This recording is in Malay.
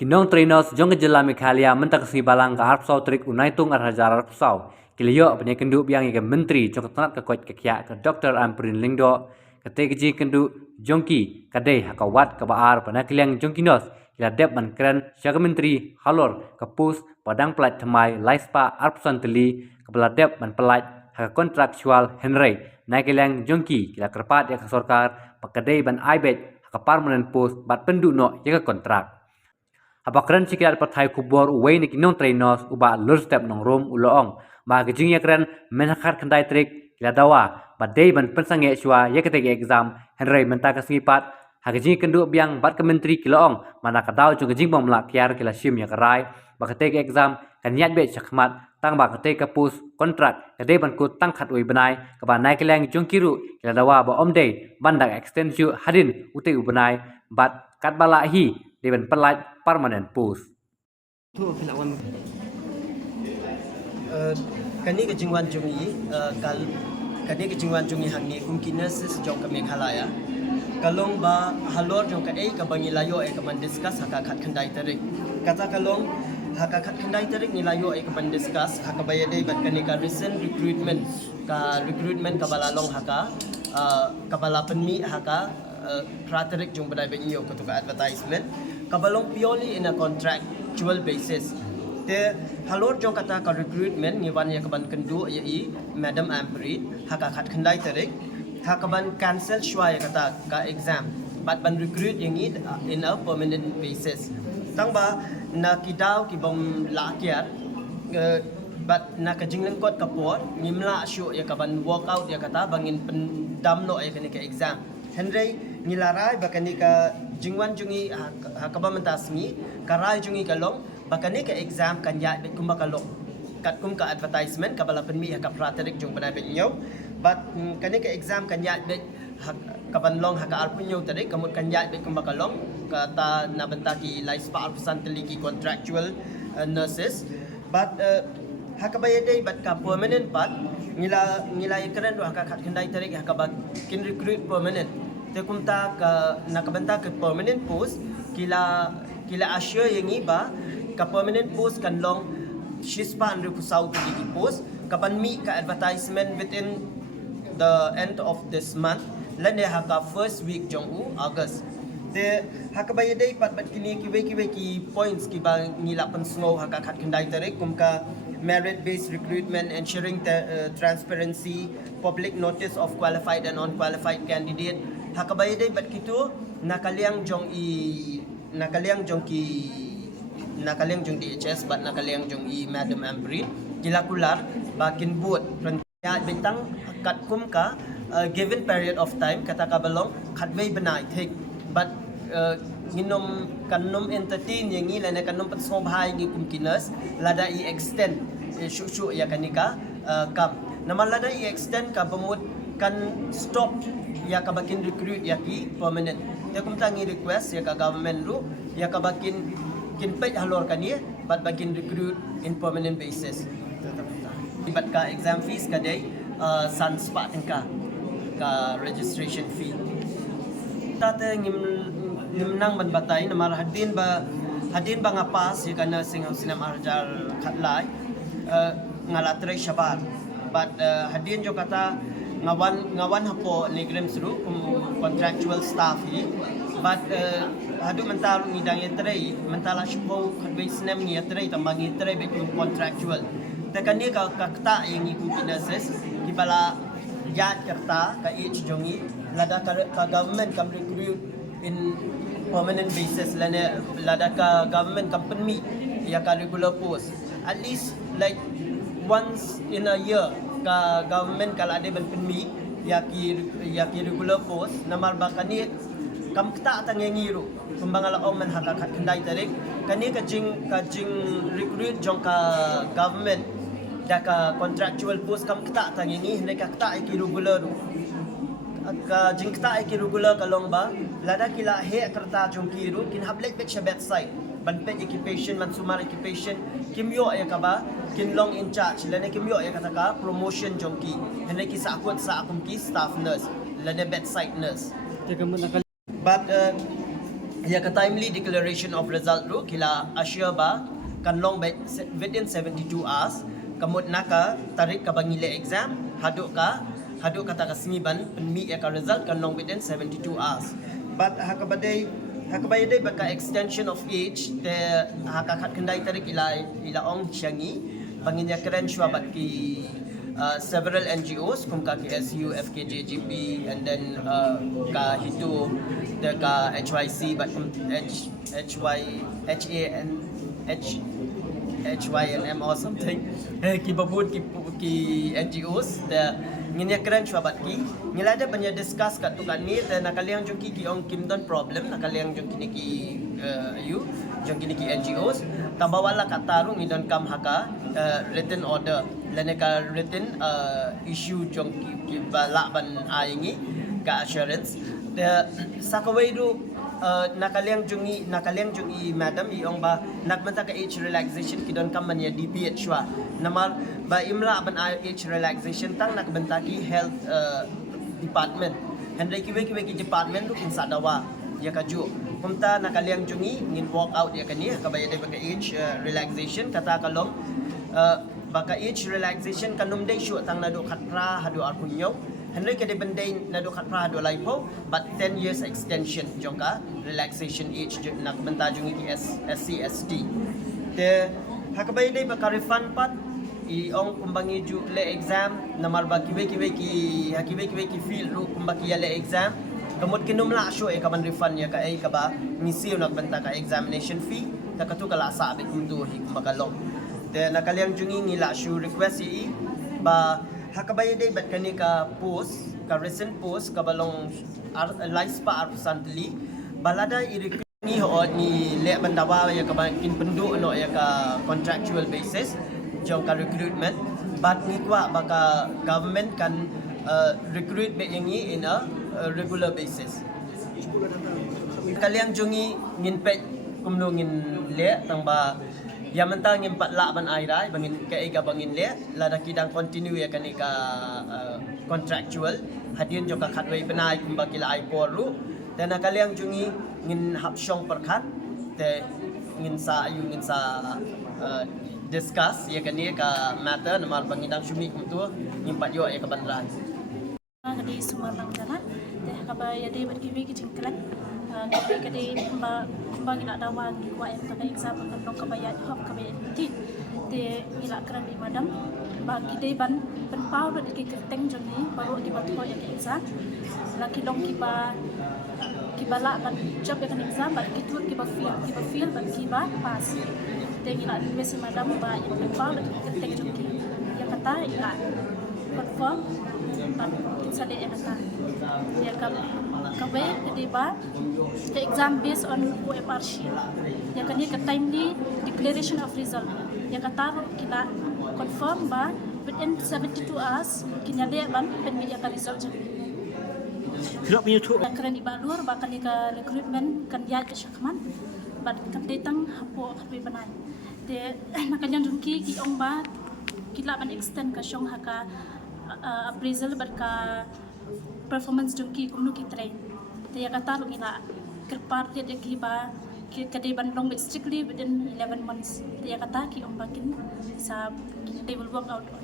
Kinong Trinos jong kejela Mekhalia mentak si balang ke Arpsau trik unaitung arhajar Arpsau. Kiliyo penye kendu biang ke menteri jong ketenat ke kuat kekia ke Dr. Amprin Lingdo. Kete keji kendu jongki kadei hakawat ke baar pada kiliang jongkinos. Kila dep ban keren syaga menteri halor ke pus padang pelat temai laispa Arpsan teli kepala dep ban pelat hak kontraktual Henry. Naik kiliang jongki kila kerpat ya ke sorkar pakadei ban aibet hak permanent post bat penduk no ya ke kontrak. Apakran sikirat pathai kubor uway ni kinong trainos uba lur step nong room uloong. Ba gejing yakran menakar kendai trik kila dawa. Ba day ban pensange shua yakategi exam Henry mentaka singipat. Ha gejing kendu biang bat ke menteri kiloong. Mana kadau jung gejing bom lakiar kila shim yakarai. Ba kategi exam kan niat bet syakmat. Tang ba kategi kapus kontrak. Kadai ban kut tang khat uy benai. Kaba nai kilang jung kiru kila dawa ba om day. Bandak extensiu hadin uti ubenai. Bat kat bala hi. Dewan pelat permanent post. Kani kejingwan jungi kani kejingwan jungi hangi kumkinesis jong kami Meghalaya. Kalong ba halor jong ka ka bangi layo ka ban discuss haka khat khandai tarik. Kata kalong haka khat khandai tarik ni layo ka ban discuss haka bayade bat kani ka recent recruitment ka balalong haka kabala penmi haka kratarik jong badai benyo kutuka advertisement kabalong purely in a contractual basis. The halor jong kata ka recruitment ni wan ya kaban kendu ai Madam Amprit haka khat khandai tarik hakaban cancel shwa ya kata ka exam but ban recruit yang in a permanent basis. Tang ba na kidaw kibom lakyat but na kajinglang kot kapor ngimla syu ya kaban workout ya kata bangin pendamno ya kani ka exam. Henry nilarai bakani ka jingwan jungi hakaba mentasmi karai jungi kalong bakani ka exam kan ya bet kumba kalong kat kum ka advertisement kabala penmi haka praterik jung panai bet nyaw but kani ka exam kan ya bet kabanlong haka alpunyo tarik kamut kan ya bet kumba kalong kata na bentaki laispa alpusan teliki contractual nurses but hakabayade bat ka permanent part ngila ikran do haka khat khandai tarik haka ba kin recruit permanent te kumta ka nakabanta ka permanent post kila asya yang iba ka permanent post kan long shispa andre pusau di post kapan mi ka advertisement within the end of this month lane haka first week jong August te hakabayade pat kini ki points ki ba ngila pensngo haka khat khandai tarik kumka merit-based recruitment, ensuring transparency, public notice of qualified and unqualified candidate. Hakabayade bat kitu nakaliang jong DHS bat nakaliang jong Madam Amprit kilakular bakin buat ya bintang kat kum ka given period of time kata kabalong khatway benai take but nginom kanom entertain yang ila na kanom pat sobhay ngi kumkinas lada I extend syu ya kanika kam naman lada I extend ka bamut kan stop ya ka bakin recruit ya ki permanent te kumta ngi request ya ka government ru ya ka bakin kinpet halor kani bat bakin recruit in permanent basis ibat ka exam fees kadai sanspa tengka ka registration fee tate nimnang ban batay na mar hadin ba ngapas ya kana sinam arjar khatlai ngalatre shabar but hadin jo kata ngawan hapo negrem suru contractual staff hi but hadu mental ngidang yetrei mentala shpo khadwe sinam ngi yetrei tambang yetrei be contractual takani ka kakta yang ikutinasses kibala yat kerta ka ich jongi lada ka government kam recruit in permanent basis lada ka government company ya ka regular post at least like once in a year ka government kala ade ban penmi ya ki regular post namar bakani kam kta tangengiru kumbangala man haka khandai tarik kani ka jing recruit jong ka government da ka contractual post kam kta tangengi hne ka kta ki regular ka jingkta ay kirugula kalong ba lada kila he kerta jongkiru kin hablek bek shabet site banpet occupation mansumar occupation kimyo ay ka ba kinlong in charge lane kimyo ay kataka promotion jongki hene ki sa akum ki staff nurse lane bedside nurse but ya ka timely declaration of result ru kila assure ba kanlong within 72 hours kamut naka tarik ka bangile exam haduk kata ka singiban penmi ya ka result kanlong within 72 hours but hakabadai baka extension of age te hakakat kendai tarik ila ong changi banginya keren syuabat ki several NGOs kum ka KSU, FKJGP and then ka hitu the ka HYC but kum HYNM or something ki babut ki NGOs the nginya keren syuabat ki ngilada banyak discuss kat tu kan ni te nakaliang jongki ki ong kim don problem nakaliang jongki ni ki you jongki ni ki NGOs tambawala katarung idon kam haka written order laneka written issue jong ki balak ban aingi ka assurance the sakawai ru nakaliang jungi madam iong ba nakmenta ka age relaxation kidon kam man ya DPH shwa namar ba imla ban age relaxation tang nakbenta ki health department handai ki department ru kin sadawa ya kaju kumta nakaliang jungi ngin walk out ya kani kabaya dai baka age relaxation kata kalom baka age relaxation kanum dai shu tang nadu khatra hadu arkunyo handai ke bendai nadu khatra hadu laipo but 10 years extension jongka relaxation age nak benta jungi ki SC ST te hakabaya dai baka refund pat ong kumbangi ju le exam namar ba kiwe ki feel ru kumbaki ya le exam kamut kinumla syo kaman refund ya ka ay ka ba misiyo nagbenta ka examination fee takatu kala sabi kuntu hi makalong te nakaliang jungi ngila syo request yi ba hakabaya day bat kani ka post ka recent post kabalong lies pa arusantli balada i ni ho ni le bandawa ya ka kin pendu no ya ka contractual basis jong ka recruitment but ni kwa baka government kan recruit be yang ni in a regular basis kaliang jungi ngin pet kumno ngin le tang ba ya mentang ngin pat la ban ai rai bangin ka ega bangin le la da kidang continue ya kani ka contractual hadien jo ka khatwei penai kumba kila ai poru dan kaliang jungi ngin hapsyong perkhat te ngin sa discuss ya kani ka matter namar bangidang syumi kumtu ngimpat yo ya ka bandran kadi semua bang jalan deh kabaya deh berkiwi ki jingklan kadi mbak ina dawa ki kwa em taka exam kan kabaya hop kabaya ti te ila kran di madam bagi deh ban pau do ki keteng joni baru di batho ya exam laki long ki bala ban job ya kan exam ban ki tu ki ba feel ban ki ba pas te ila invest madam ba yang pau do ki keteng joni ya kata ila confirm ban sale ya kata ya kabe ketiba the exam based on OMR sheet ya kan ka timely declaration of result ya kata kita confirm ba within 72 hours kinyale ban pen media ka result jadi Kenapa punya tu? Keren di balur bahkan ka recruitment kan dia ke syakman bat kan datang hapo hape banai de nakanya jungki ki ong ba kila ban extend ka syong haka appraisal berka performance jungki kumnu ki train te ya kata lu ila kerpar dia ki ba ki kade ban long strictly within 11 months te ya kata ki om bakin sa they will work out on